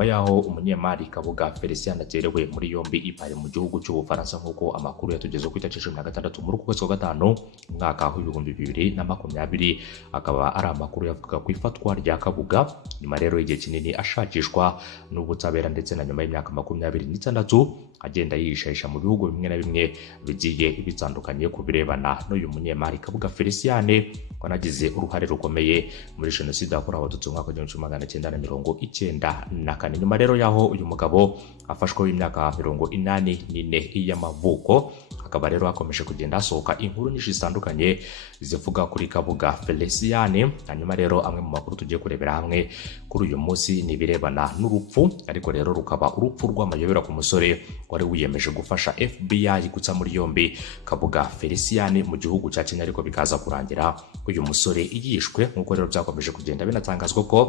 nyuma yaho umunyemari Kabuga Felicien aterewe muri yombi ipari mu gihugu cy'Ubufaransa nk'uko amakuru yatugeze ku itariki 16 muri kwezi kwa gatanu umwaka w'ibihumbi 2020 akaba ari amakuru yavuga ku ifatwa rya Kabuga nyuma rero igihe kinini ashakishwa n'ubutabera ndetse na nyuma y'imyaka 26 agenda yihishahisha mu bihugu bimwe na bimwe bigiye bitandukanye ku birebana n'uyu munyemari Kabuga Felicien wanagize uruhare rukomeye muri jenoside yakorewe abatutsi mu mwaka w'1994. Nyuma rero yaho uyu mugabo afashwe w'imyaka 84 y'amavuko akaba rero akomeje kugenda asohoka inkuru nyinshi zitandukanye zivuga kuri Kabuga Felicien. Hanyuma rero amwe mu makuru tugiye kurebera hamwe kuri uyu munsi ni birebana n'urupfu, ariko rero rukaba urupfu rw'amayobera ku musore wari wiyemeje gufasha FBI gutsa muri yombi Kabuga Felicien mu gihugu cya Kenya, ariko bikaza kurangira uyu musore yishwe nk'uko rero byakomeje kugenda binatangazwa ko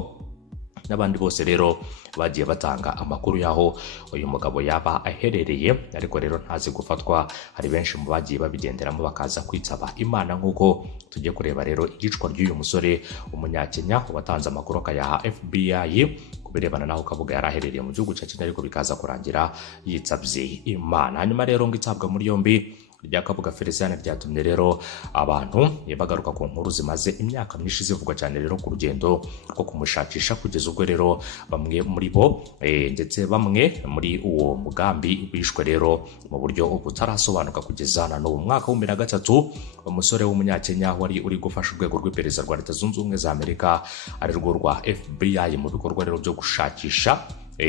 n'abandi bose rero bagiye batanga amakuru yaho uyu mugabo yaba aherereye, ariko rero ntazi gufatwa. Hari benshi mu bagiye babigenderamo bakaza kwitaba Imana nk'uko tugiye kureba rero igicwa ry'uyu musore umunyakenya watanze amakuru akayaha FBI kubirebana naho Kabuga yari aherereye mu gihugu cya Kenya, ariko bikaza kurangira yitabye Imana. Hanyuma rero ngo itabwa muri yombi rya Kabuga Felicien ryatumye rero abantu bagaruka ku nkuru zimaze imyaka myinshi zivugwa cyane rero ku rugendo rwo kumushakisha, kugeza ubwo rero bamwe muri bo ndetse bamwe muri uwo mugambi bishwe rero mu buryo butarasobanuka kugeza na n'ubu mwaka wa 2003. Umusore w'umunyakenya wari uri gufasha urwego rw'iperereza rwa Leta Zunze Ubumwe za Amerika ari rwo rwa FBI mu bikorwa rero byo gushakisha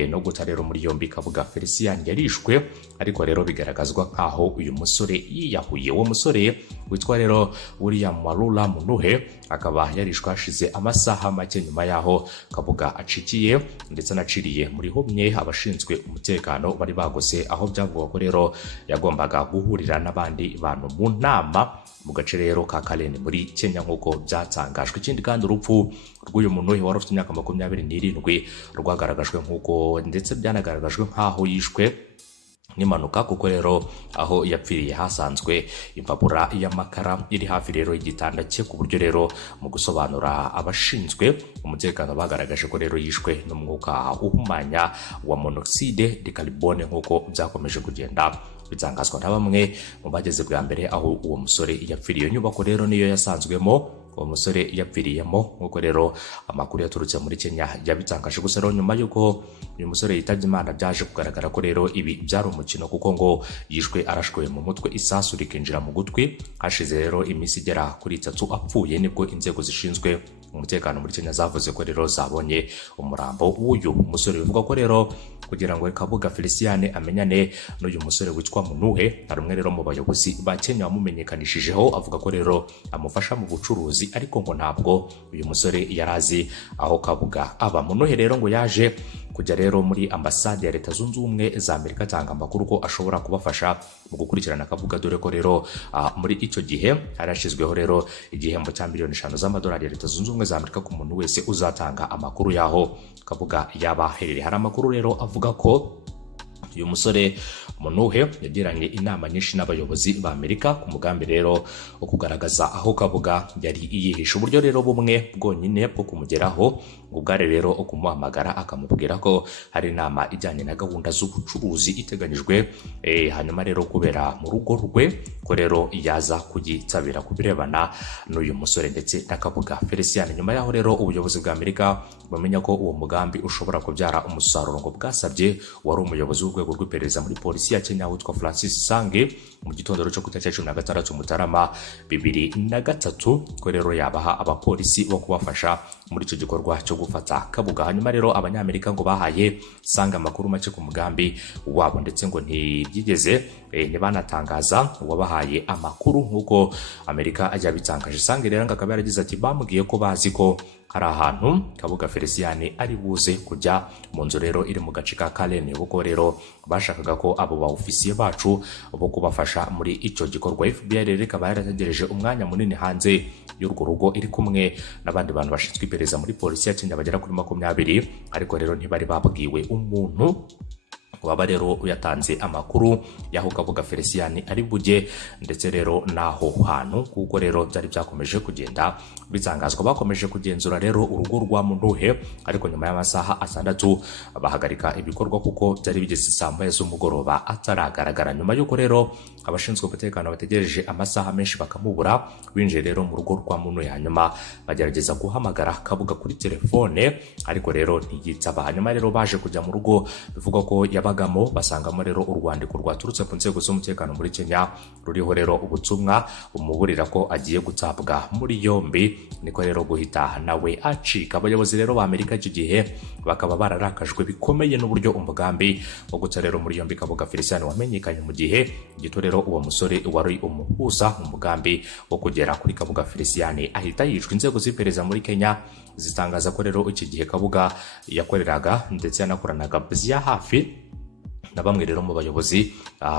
no guta rero muri yombi Kabuga Felicien yarishwe, ariko rero bigaragazwa nkaho uyu musore yiyahuye. Uwo musore witwa rero William Marula Munuhe akaba yarishwe hashize amasaha make nyuma yaho Kabuga acikiye ndetse anaciriye muri homye abashinzwe umutekano bari bagose, aho byavuga ko rero yagombaga guhurira n'abandi bantu mu nama mu gace rero ka Kalen muri Kenya nk'uko byatangajwe. Ikindi kandi urupfu rw'uyu muntu wari ufite imyaka 27 rwagaragajwe nk'uko ndetse byanagaragajwe nk'aho yishwe n'impanuka, kuko rero aho yapfiriye hasanzwe impapura y'amakara iri hafi rero y'igitanda cye, ku buryo rero mu gusobanura abashinzwe umutekano bagaragaje ko rero yishwe n'umwuka uhumanya wa monoxide de carbone nk'uko byakomeje kugenda bitangazwa na bamwe mu bageze bwa mbere aho uwo musore yapfiriye. Inyubako rero niyo yasanzwemo uwo musore yapfiriyemo nk'uko rero amakuru yaturutse muri Kenya yabitangaje. Gusa rero nyuma y'uko uyu musore yitabye Imana byaje kugaragara ko rero ibi byari umukino, kuko ngo yishwe arashwe mu mutwe isasu rikinjira mu gutwi. Hashize rero iminsi igera kuri 3 apfuye nibwo inzego zishinzwe umutekano muri Kenya zavuze ko rero zabonye umurambo w'uyu musore. Bivuga ko rero kugira ngo Kabuga Felicien amenyane n'uyu musore witwa Munuhe, hari umwe rero mu bayobozi ba Kenya wamumenyekanishijeho avuga ko rero amufasha mu bucuruzi, ariko ngo ntabwo uyu musore yarazi aho Kabuga aba. Munuhe rero ngo yaje kujya rero muri ambasade ya Leta Zunze Ubumwe za Amerika atanga amakuru ko ashobora kubafasha mu gukurikirana Kabuga, dore ko rero muri icyo gihe harashizweho rero igihembo cya miliyoni 5 z'amadolari ya Leta Zunze Ubumwe za Amerika ku muntu wese uzatanga amakuru yaho Kabuga yaba aherereye. Hari amakuru rero avuga ko uyu musore Munuhe yagiranye inama nyinshi n'abayobozi ba Amerika ku mugambi rero wo kugaragaza aho Kabuga yari yihishe. Uburyo rero bumwe bwonyine bwo kumugeraho ubware rero okumuhamagara akamubwira ko hari inama ijyanye na gahunda z'ubucuruzi iteganyijwe hanyuma rero kubera mu rugo rwe ko rero yaza kugitabira kubirebana n'uyu musore ndetse na Kabuga Felicien. Nyuma yaho rero ubuyobozi bwa Amerika bamenya ko uwo mugambi ushobora kubyara umusaruro ngo bwasabye wari umuyobozi w'urwego rw'iperereza muri polisi ya Kenya witwa Francis Sange mu gitondo cyo ku itariki 16 Mutarama 2003 ko rero yabaha abapolisi bo kubafasha muri icyo gikorwa cyo gufata Kabuga. Hanyuma rero abanyamerika ngo bahaye Sange amakuru make ku mugambi wabo, ndetse ngo ntibyigeze ntibanatangaza wabahaye amakuru nk'uko Amerika ajya bitangaje. Sange rero akaba yaragize ati bambwiye ko bazi ko hari ahantu Kabuga Felicien ari buze kujya mu nzu rero iri mu gace ka Kalen, kuko rero bashakaga ko abo ba ofisiye bacu bo kubafasha muri icyo gikorwa. FBI rero ikaba yarategereje umwanya munini hanze y'urwo rugo iri kumwe n'abandi bantu bashinzwe iperereza muri polisi ya Kenya bagera kuri 20, ariko rero ntibari babwiwe umuntu waba rero uyatanze amakuru y'aho Kabuga Felicien ari bujye ndetse rero naho hantu, kuko rero byari byakomeje kugenda bitangazwa. Bakomeje kugenzura rero urugo rwa Muntuhe, ariko nyuma y'amasaha 6 bahagarika ibikorwa kuko byari bigeze saa 9 z'umugoroba ataragaragara. Nyuma y'uko rero abashinzwe umutekano bategereje amasaha menshi bakamubura, binjiye rero mu rugo rwa Muntuhe, hanyuma bagerageza guhamagara Kabuga kuri telefone, ariko rero ntiyitaba. Hanyuma rero baje kujya mu rugo bivugwa ko yabagamo, basangamo rero urwandiko rwaturutse ku nzego z'umutekano muri Kenya ruriho rero ubutumwa bumuburira ko agiye gutabwa muri yombi, niko rero guhita nawe acika. Abayobozi rero ba Amerika icyo gihe bakaba bararakajwe bikomeye n'uburyo umugambi wo guta rero muri yombi Kabuga Felicien wamenyekanye mu gihe gito. Rero uwo musore wari umuhuza mu mugambi wo kugera kuri Kabuga Felicien ahita yicwa. Inzego z'iperereza muri Kenya zitangaza ko rero iki gihe Kabuga yakoreraga ndetse yanakoranaga bya hafi na bamwe rero mu bayobozi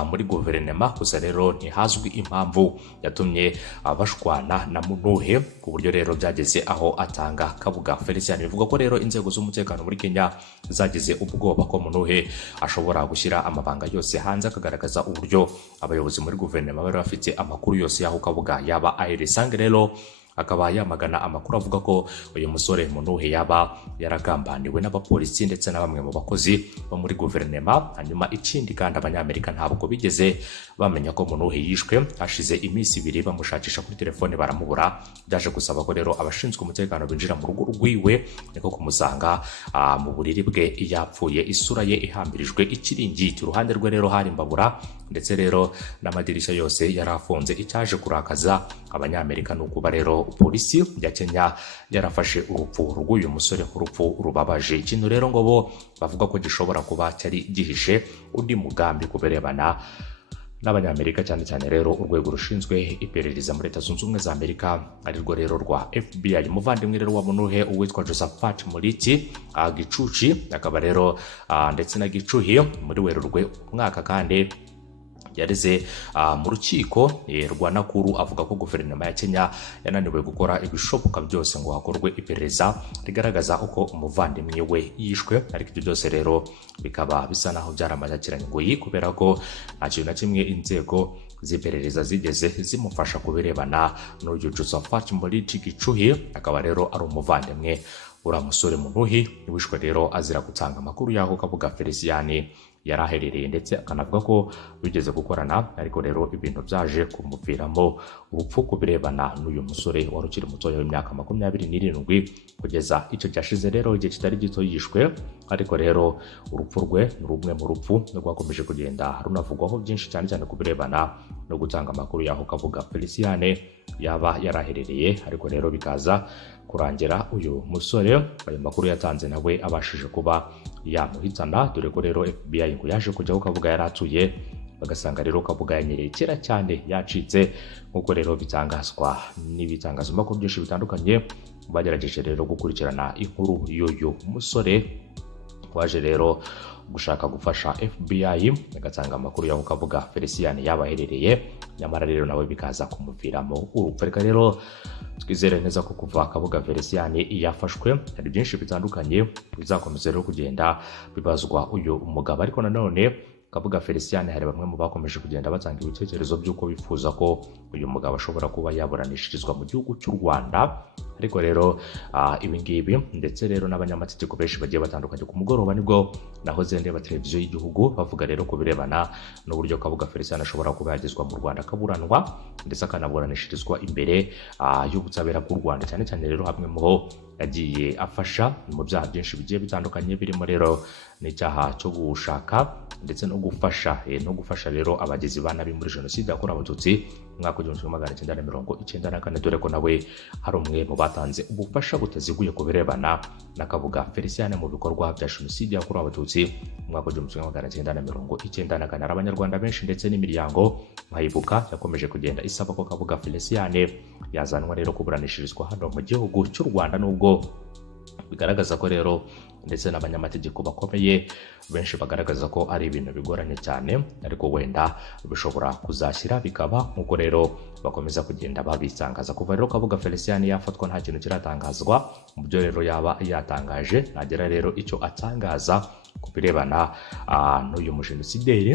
muri guverinoma, gusa rero ntihazwi impamvu yatumye bashwana na Muntuhe ku buryo rero byageze aho atanga Kabuga Felicien. Bivuga ko rero inzego z'umutekano muri Kenya zagize ubwoba ko Muntuhe ashobora gushyira amabanga yose hanze, akagaragaza uburyo abayobozi muri guverinoma bari bafite amakuru yose y'aho Kabuga yaba ahari. Sange rero akaba yamagana amakuru avuga ko uyu musore Muntuhe yaba yaragambaniwe n'abapolisi ndetse na bamwe mu bakozi bo muri guverinoma. Hanyuma ikindi kandi Abanyamerika ntabwo bigeze bamenya ko Muntuhe yishwe, hashize iminsi 2 bamushakisha kuri telefone baramubura. Byaje gusaba ko rero abashinzwe umutekano binjira mu rugo rwiwe, niko kumusanga mu buriri bwe yapfuye, isura ye ihambirijwe ikiringiti. Uruhande rwe rero hari imbabura ndetse rero n'amadirishya yose yarafunze. Icyaje kurakaza Abanyamerika nukuba rero polisi ya Kenya yarafashe urupfu rw'uyu musore nk'urupfu rubabaje. Ikintu rero ngo bo bavuga ko gishobora kuba cyari gihishe undi mugambi kuberebana n'Abanyamerika, cyane cyane rero urwego rushinzwe iperereza muri Leta Zunze Ubumwe za Amerika arirwo rero rwa FBI. Umuvandimwe rero wa Muntuhe uwitwa Josephat Muliki Gicuchi akaba rero ndetse na Gicuhi muri Werurwe umwaka kandi yareze mu rukiko rwa Nakuru, avuga ko guverinoma ya Kenya yananiwe gukora ibishoboka byose ngo hakorwe iperereza rigaragaza uko umuvandimwe we yishwe. Ariko ibyo byose rero bikaba bisa naho byaramashyikiranye ngo kubera ko nta kintu na kimwe inzego z'iperereza zigeze zimufasha kubirebana n'uyu Josephat Muliki Gicuhi. Akaba rero ari umuvandimwe uriya musore Muntuhe wishwe rero azira gutanga amakuru y'aho Kabuga Felicien yaraherereye, ndetse akanavuga ko bigeze gukorana, ariko rero ibintu byaje kumuviramo urupfu kubirebana n'uyu musore wari ukiri mutoya w'imyaka 27. Kugeza icyo cyashize rero igihe kitari gito yishwe, ariko rero urupfu rwe ni rumwe mu rupfu rwakomeje kugenda runavugwaho byinshi, cyane cyane kubirebana no gutanga amakuru y'aho Kabuga Felicien yaba yaraherereye. Ariko rero bikaza kurangira uyu musore ayo makuru yatanze nawe abashije kuba yamuhitana, dore ko rero FBI ngo yaje kujyaho Kabuga yaratuye, bagasanga rero Kabuga yanyereye kera cyane yacitse, nk'uko rero bitangazwa n'ibitangazamakuru byinshi bitandukanye. Bagerageje rero gukurikirana inkuru y'uyu musore waje rero gushaka gufasha FBI agatanga amakuru y'aho Kabuga Felicien yabaherereye, nyamara rero nawe bikaza kumuviramo urupfu. Reka rero twizere neza ko kuva Kabuga Felicien yafashwe hari byinshi bitandukanye bizakomeza rero kugenda bibazwa uyu umugabo. Ariko nanone Kabuga Felicien hari bamwe mu bakomeje kugenda batanga ibitekerezo by'uko bifuza ko uyu mugabo ashobora kuba yaburanishirizwa mu gihugu cy'u Rwanda. Ariko rero ibi ngibi ndetse rero n'abanyamategeko benshi bagiye batandukanye, ku mugoroba nibwo nahoze ndeba televiziyo y'igihugu bavuga rero ku birebana n'uburyo Kabuga Felicien ashobora kuba yagezwa mu Rwanda akaburanwa ndetse akanaburanishirizwa imbere y'ubutabera bw'u Rwanda, cyane cyane rero hamwe mu yagiye afasha mu byaha byinshi bigiye bitandukanye, birimo rero n'icyaha cyo gushaka ndetse no gufasha rero abagizi ba nabi muri jenoside yakorewe Abatutsi mu mwaka w'1994, dore ko nawe hari umwe mu batanze ubufasha butaziguye ku birebana na Kabuga Felicien mu bikorwa bya jenoside yakorewe Abatutsi mu mwaka w'1994. Abanyarwanda benshi ndetse n'imiryango nkayibuka yakomeje kugenda isaba ko Kabuga Felicien yazanwa rero kuburanishirizwa hano mu gihugu cy'u Rwanda, nubwo bigaragaza ko rero ndetse n'abanyamategeko bakomeye benshi bagaragaza ko ari ibintu bigoranye cyane, ariko wenda bishobora kuzashyira bikaba nk'uko rero bakomeza kugenda babitangaza. Kuva rero Kabuga Felicien yafatwa nta kintu kiratangazwa mu byo rero yaba yatangaje, nagera rero icyo atangaza ku birebana n'uyu mujenosideri.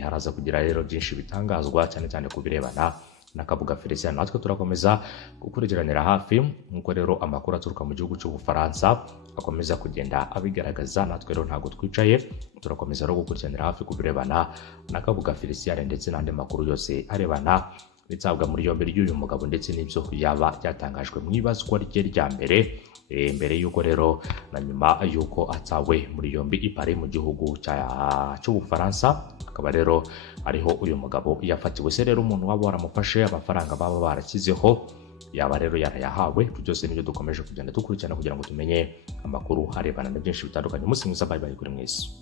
Haraza kugira rero byinshi bitangazwa cyane cyane ku birebana na Kabuga Felicien. Natwe turakomeza gukurikiranira hafi nk'uko rero amakuru aturuka mu gihugu cy'Ubufaransa akomeza kugenda abigaragaza. Natwe rero ntabwo twicaye, turakomeza rero gukurikiranira hafi ku birebana na Kabuga Felicien ndetse n'andi makuru yose arebana n'itabwa muri yombi ry'uyu mugabo ndetse n'ibyo yaba byatangajwe mu ibazwa rye rya mbere, mbere y'uko rero na nyuma y'uko atawe muri yombi i Paris mu gihugu cy'Ubufaransa. Akaba rero ariho uyu mugabo yafatiwe. Se rero umuntu waba waramufashe, amafaranga baba barashyizeho yaba rero yarayahawe? Byose nibyo dukomeje kugenda dukurikirana kugira ngo tumenye amakuru arebana na byinshi bitandukanye. Umunsi mwiza, bye bye kuri mwese.